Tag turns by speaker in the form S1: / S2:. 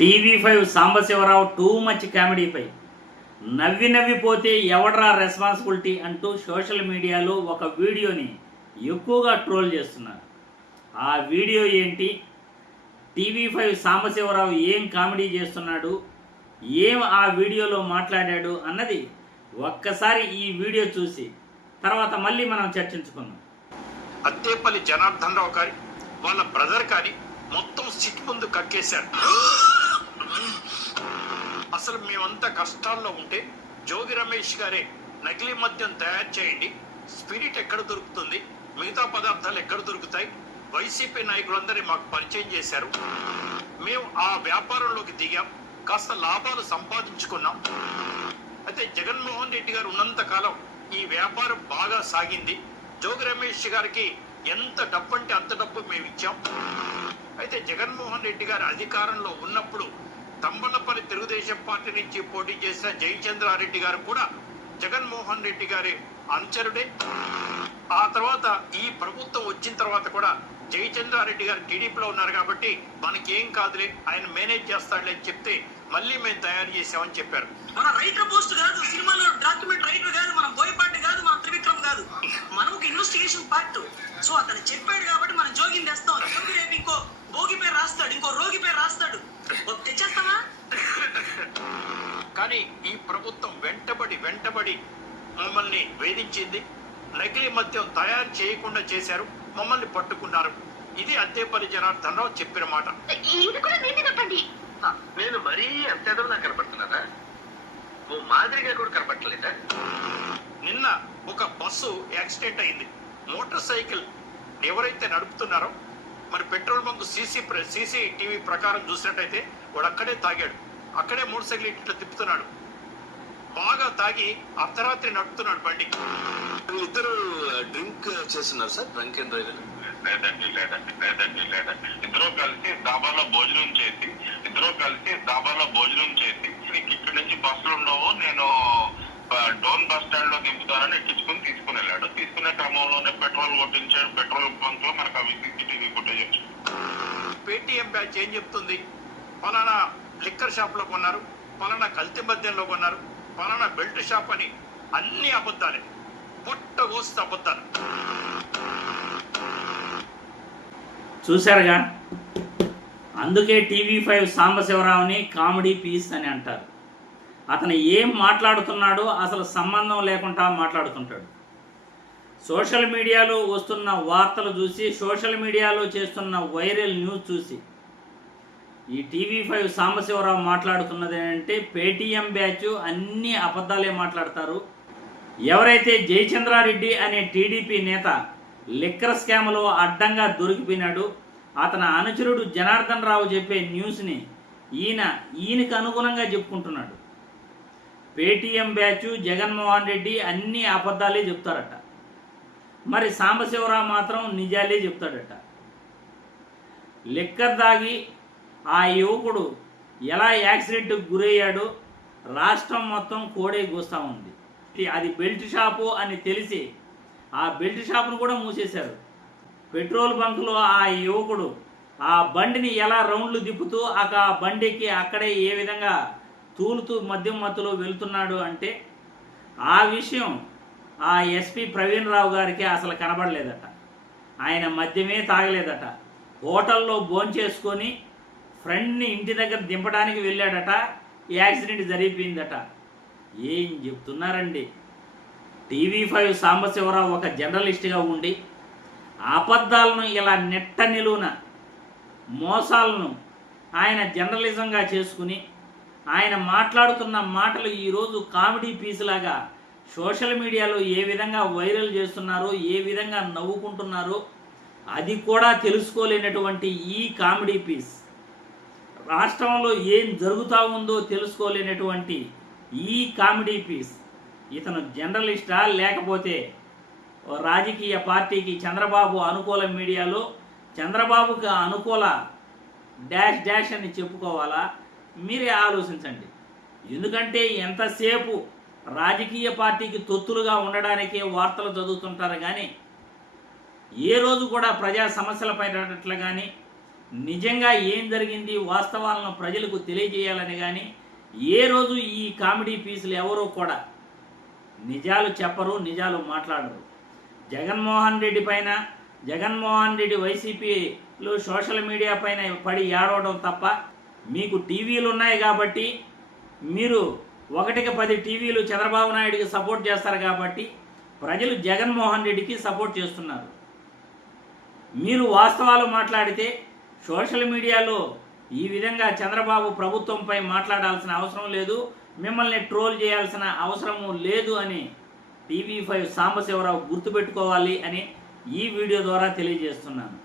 S1: TV five Sambasivarao too much కామెడీపై నవ్వి నవ్విపోతే ఎవడరా రెస్పాన్సిబిలిటీ అంటూ సోషల్ మీడియాలో ఒక వీడియోని ఎక్కువగా ట్రోల్ చేస్తున్నారు. ఆ వీడియో ఏంటి? టీవీ ఫైవ్ సాంబశివరావు ఏం కామెడీ చేస్తున్నాడు? ఏం ఆ వీడియోలో మాట్లాడాడు అన్నది ఒక్కసారి ఈ వీడియో చూసి తర్వాత మళ్ళీ మనం చర్చించుకుందాం.
S2: అత్తేపల్లి జనార్దన్ రావు గారి వాళ్ళ బ్రదర్ కానీ మొత్తం సిట్ ముందు కక్కేశారు. అసలు మేమంతా కష్టాల్లో ఉంటే జోగి రమేష్ గారే నకిలీ మద్యం తయారు చేయండి. స్పిరిట్ ఎక్కడ దొరుకుతుంది? మిగతా పదార్థాలు ఎక్కడ దొరుకుతాయి? వైసీపీ నాయకులందరినీ మాకు పరిచయం చేశారు. మేము ఆ వ్యాపారంలోకి దిగాం. కాస్త లాభాలు సంపాదించుకున్నాం. అయితే జగన్మోహన్ రెడ్డి గారు ఉన్నంత కాలం ఈ వ్యాపారం బాగా సాగింది. జోగి రమేష్ గారికి ఎంత డబ్బు అంటే అంత డబ్బు మేము ఇచ్చాం అయితే జగన్మోహన్ రెడ్డి గారు అధికారంలో ఉన్నప్పుడు తంబలపల్లి తెలుగుదేశం పార్టీ నుంచి పోటీ చేసిన జయచంద్రారెడ్డి గారు కూడా జగన్మోహన్ రెడ్డి గారి అనుచరుడే. ఆ తర్వాత ఈ ప్రభుత్వం వచ్చిన తర్వాత కూడా జయచంద్రారెడ్డి గారు టీడీపీలో ఉన్నారు కాబట్టి మనకేం కాదులే ఆయన మేనేజ్ చేస్తాడులే అని చెప్తే మళ్ళీ మేము తయారు చేసామని చెప్పారు.
S3: మన రైటర్ పోస్ట్ కాదు సినిమాలో డాక్యుమెంట్ రైటర్ కాదు మనం బోయపాటి కాదు మన త్రివిక్రమ్ కాదు. మనం ఒక ఇన్వెస్టిగేషన్ పార్ట్ సో అతను చెప్పాడు కాబట్టి మనం జోగిని తెస్తాం జోగి రేపు ఇంకో భోగి పేరు రాస్తాడు ఇంకో రోగి పేరు రాస్తాడు? ఓ తెచ్చేస్తామా
S2: కానీ ఈ ప్రభుత్వం వెంటబడి వెంటబడి మమ్మల్ని వేధించింది. నకిలీ మద్యం తయారు చేయకుండా చేశారు. మమ్మల్ని పట్టుకున్నారు. ఇది అత్తేపల్లి జనార్దన్ రావు చెప్పిన మాట.
S4: ఇది కూడా నేనే చెప్పండి.
S5: నేను మరీ అంత ఎదవలా కనపడుతున్నానా? ఓ మాదిరిగా కూడా కనపడలేదా
S2: నిన్న ఒక బస్సు యాక్సిడెంట్ అయింది. మోటార్ సైకిల్ ఎవరైతే నడుపుతున్నారో మరి petrol bunk CC CC TV ప్రకారం చూసినట్టయితే వాడు అక్కడే తాగాడు. అక్కడే మోటార్ సైకిల్ ఇట్లా తిప్పుతున్నాడు. బాగా తాగి అర్ధరాత్రి నడుపుతున్నాడు బండి.
S6: ఇద్దరు డ్రింక్ చేస్తున్నారు సార్? డ్రంక్ అండ్ డ్రైవర్
S7: లేదండి లేదండి లేదండి లేదండి. ఇద్దరు కలిసి డాబాలో భోజనం చేసి ఇద్దరు కలిసి డాబాలో భోజనం చేసి నీకు ఇక్కడి నుంచి బస్సులు ఉండవు నేను డోన్ బస్ స్టాండ్లో దింపుతానని ఎక్కించుకుని తీసుకుని వెళ్ళాడు. తీసుకునే క్రమంలోనే పెట్రోల్ కొట్టించాడు. పెట్రోల్ బంక్లో మనకు అవి సీసీటీవీ ఫుటేజ్ వచ్చింది.
S2: పేటిఎం బ్యాచ్ ఏం చెప్తుంది? ఫలానా లిక్కర్ షాప్లో కొన్నారు ఫలానా కల్తీ మద్యంలో కొన్నారు ఫలానా బెల్ట్ షాప్ అని అన్ని అబద్ధాలే. పొట్ట కూసి అబద్ధాలు
S1: చూశారుగా? అందుకే టీవీ ఫైవ్ సాంబశివరావుని కామెడీ పీస్ అని అంటారు. అతను ఏం మాట్లాడుతున్నాడో అసలు సంబంధం లేకుండా మాట్లాడుతుంటాడు. సోషల్ మీడియాలో వస్తున్న వార్తలు చూసి సోషల్ మీడియాలో చేస్తున్న వైరల్ న్యూస్ చూసి ఈ టీవీ ఫైవ్ సాంబశివరావు మాట్లాడుతున్నది ఏంటంటే పేటీఎం బ్యాచ్ అన్ని అబద్ధాలే మాట్లాడతారు. ఎవరైతే జయచంద్రారెడ్డి అనే టీడీపీ నేత లిక్కర్ స్కామ్లో అడ్డంగా దొరికిపోయినాడు అతని అనుచరుడు జనార్దన్ రావు చెప్పే న్యూస్ని ఈయన ఈయనకు అనుగుణంగా చెప్పుకుంటున్నాడు. పేటీఎం బ్యాచ్ జగన్మోహన్ రెడ్డి అన్ని అబద్ధాలే చెప్తారట. మరి సాంబశివరావు మాత్రం నిజాలే చెప్తాడట. లిక్కర్ దాగి ఆ యువకుడు ఎలా యాక్సిడెంట్కి గురయ్యాడో రాష్ట్రం మొత్తం కోడే గూస్తూ ఉంది. అది బెల్ట్ షాపు అని తెలిసి ఆ బెల్ట్ షాపును కూడా మూసేశారు. పెట్రోల్ బంకులో ఆ యువకుడు ఆ బండిని ఎలా రౌండ్లు తిప్పుతూ ఆ ఆ బండికి అక్కడే ఏ విధంగా తూలుతూ మద్యం మత్తులో వెళ్తున్నాడు అంటే ఆ విషయం ఆ ఎస్పి ప్రవీణ్ రావు గారికి అసలు కనబడలేదట. ఆయన మద్యమే తాగలేదట. హోటల్లో భోంచేసుకొని ఫ్రెండ్ని ఇంటి దగ్గర దింపడానికి వెళ్ళాడట. యాక్సిడెంట్ జరిగిపోయిందట. ఏం చెప్తున్నారండి? టీవీ ఫైవ్ సాంబశివరావు ఒక జర్నలిస్ట్గా ఉండి అబద్ధాలను ఇలా నెట్ట నిలువున మోసాలను ఆయన జర్నలిజంగా చేసుకుని ఆయన మాట్లాడుతున్న మాటలు ఈరోజు కామెడీ పీసులాగా సోషల్ మీడియాలో ఏ విధంగా వైరల్ చేస్తున్నారో ఏ విధంగా నవ్వుకుంటున్నారో అది కూడా తెలుసుకోలేనటువంటి ఈ కామెడీ పీస్. రాష్ట్రంలో ఏం జరుగుతూ ఉందో తెలుసుకోలేనటువంటి ఈ కామెడీ పీస్ ఇతను జర్నలిస్టా లేకపోతే రాజకీయ పార్టీకి చంద్రబాబు అనుకూల మీడియాలో చంద్రబాబుకి అనుకూల డాష్ డాష్ అని చెప్పుకోవాలా? మీరే ఆలోచించండి. ఎందుకంటే ఎంతసేపు రాజకీయ పార్టీకి తొత్తులుగా ఉండడానికే వార్తలు చదువుతుంటారు కానీ ఏ రోజు కూడా ప్రజా సమస్యలపైనట్లు కానీ నిజంగా ఏం జరిగింది వాస్తవాలను ప్రజలకు తెలియజేయాలని కానీ ఏ రోజు ఈ కామెడీ పీసులు ఎవరో కూడా నిజాలు చెప్పరు నిజాలు మాట్లాడరు. జగన్మోహన్ రెడ్డి పైన జగన్మోహన్ రెడ్డి వైసీపీలో సోషల్ మీడియా పైన పడి ఏడవడం తప్ప మీకు టీవీలు ఉన్నాయి కాబట్టి మీరు ఒకటికి పది టీవీలు చంద్రబాబు నాయుడికి సపోర్ట్ చేస్తారు కాబట్టి ప్రజలు జగన్మోహన్ రెడ్డికి సపోర్ట్ చేస్తున్నారు. మీరు వాస్తవాలు మాట్లాడితే సోషల్ మీడియాలో ఈ విధంగా చంద్రబాబు ప్రభుత్వంపై మాట్లాడాల్సిన అవసరం లేదు మిమ్మల్ని ట్రోల్ చేయాల్సిన అవసరము లేదు అని టీవీ ఫైవ్ సాంబశివరావు గుర్తుపెట్టుకోవాలి అని ఈ వీడియో ద్వారా తెలియజేస్తున్నాను.